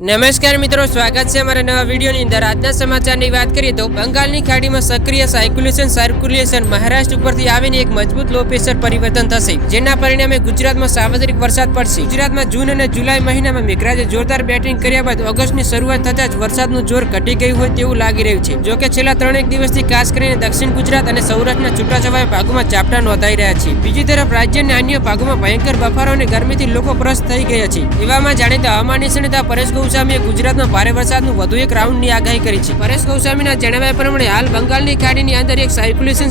નમસ્કાર મિત્રો, સ્વાગત છે અમારા નવા વિડીયોની અંદર। આજના સમાચારની વાત કરીએ તો બંગાળની ખાડીમાં સક્રિય સર્ક્યુલેશન મહારાષ્ટ્ર ઉપરથી આવીને એક મજબૂત લો પ્રેશર પરિવર્તન થશે, જેના પરિણામે ગુજરાતમાં સાર્વત્રિક વરસાદ પડશે। ગુજરાતમાં જૂન અને જુલાઈ મહિનામાં મેઘરાજે જોરદાર બેટિંગ કર્યા બાદ ઓગસ્ટની શરૂઆત થતાં જ વરસાદનું જોર ઘટી ગયું હોય તેવું લાગી રહ્યું છે। જોકે છેલ્લા 3 દિવસથી ખાસ કરીને દક્ષિણ ગુજરાત અને સૌરાષ્ટ્રના છૂટાછવાયા ભાગોમાં ઝાપટા નોંધાઈ રહ્યા છે। બીજી તરફ રાજ્યના અન્ય ભાગોમાં ભયંકર બફારો અને ગરમીથી લોકો ત્રસ્ત થઈ ગયા છે। એવામાં જાણીતા હવામાન નિષ્ણાત પરેશ ગોસ્વામીએ ગુજરાતમાં ભારે વરસાદનું વધુ એક રાઉન્ડની આગાહી કરી છે। પરેશ ગોસ્વામીના જણાવ્યા પ્રમાણે હાલ બંગાળની ખાડીની અંદર એક સર્ક્યુલેશન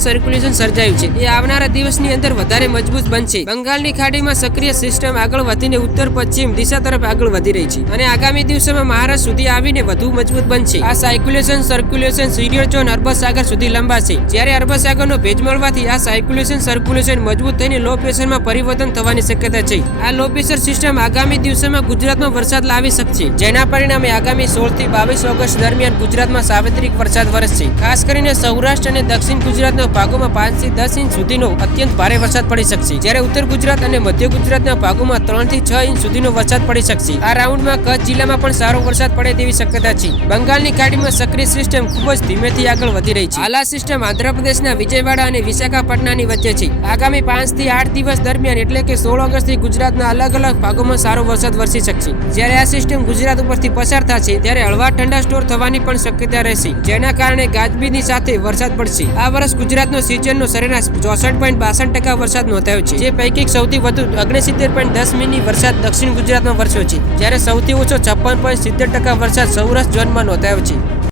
સર્જાયું છે, એ આવનારા દિવસની અંદર વધારે મજબૂત બનશે। બંગાળની ખાડીમાં સક્રિય સિસ્ટમ આગળ વધીને ઉત્તર પશ્ચિમ દિશા તરફ આગળ વધી રહી છે અને આગામી દિવસોમાં મહારાષ્ટ્ર સુધી આવીને વધુ મજબૂત બનશે। આ સર્ક્યુલેશન સિરિયર અરબ સાગર સુધી લંબાશે, જ્યારે અરબ સાગરનો ભેજ મળવાથી આ સર્ક્યુલેશન મજબૂત થઈને લો પ્રેશરમાં પરિવર્તન થવાની શક્યતા છે। આ લો પ્રેશર સિસ્ટમ આગામી દિવસોમાં ગુજરાતમાં વરસાદ લાવી શકશે, જેના પરિણામે આગામી 16 થી 22 ઓગસ્ટ દરમિયાન ગુજરાતમાં સાર્વત્રિક વરસાદ વરસશે। ખાસ કરીને સૌરાષ્ટ્ર અને દક્ષિણ ગુજરાતના ભાગોમાં 5 થી 10 ઇંચ સુધીનો અત્યંત ભારે વરસાદ પડી શકશે, જ્યારે ઉત્તર ગુજરાત અને મધ્ય ગુજરાતના ભાગોમાં 3 થી 6 ઇંચ સુધીનો વરસાદ પડી શકશે। આ રાઉન્ડમાં કચ્છ જિલ્લામાં પણ સારો વરસાદ પડે તેવી શક્યતા છે। બંગાળની ખાડીમાં સક્રિય સિસ્ટમ ખૂબ જ ધીમેથી આગળ વધી રહી છે। હાલ આ સિસ્ટમ આંધ્રપ્રદેશના વિજયવાડા અને વિશાખાપટ્ટનમની વચ્ચે છે। આગામી 5 થી 8 દિવસ દરમિયાન એટલે કે 16 ઓગસ્ટથી ગુજરાતના અલગ અલગ ભાગોમાં સારો વરસાદ વરસી શકશે। જ્યારે આ સિસ્ટમ ગુજરાત ઉપરથી પસાર થશે ત્યારે હળવા ઠંડા સ્ટોર થવાની પણ શક્યતા રહેશે, જેના કારણે ગાજવીજની સાથે વરસાદ પડશે। આ વર્ષ ગુજરાતનો સિઝનનો સરેરાશ 64.62% વરસાદ નોંધાયો છે, જે પૈકી સૌથી વધુ 69.10 મીમી વરસાદ દક્ષિણ ગુજરાતમાં વરસ્યો છે, જ્યારે સૌથી ઓછો 56.70% વરસાદ સૌરાષ્ટ્ર ઝોનમાં નોંધાયો છે।